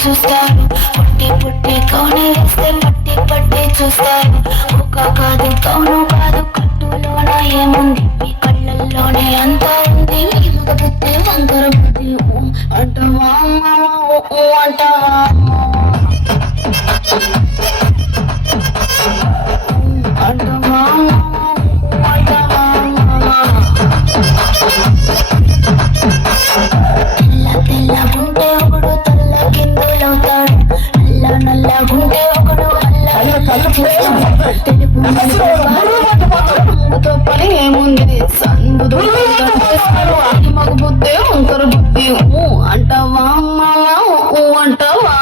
చూస్తారు పుట్టి పుట్టి కౌని వేస్తే పట్టి పట్టి చూస్తారు కుక్క కాదు కౌను కాదు కట్టులోన ఏముంది మీ కళ్ళల్లోనే అంతా ఉంది మీ మగ బుద్ధి వంకర బుద్ధి అంటావా అంటావా అంటావా అంటావా తెల్లగుంటే ఒకడు తెల్ల కిందులవుతాడు నల్లగుంటే ఒకడు తెలుపుతో పని ఏముంది సందు మగ బుద్ధి వంకర బుద్ధి అంటావా అంటావా అంటావా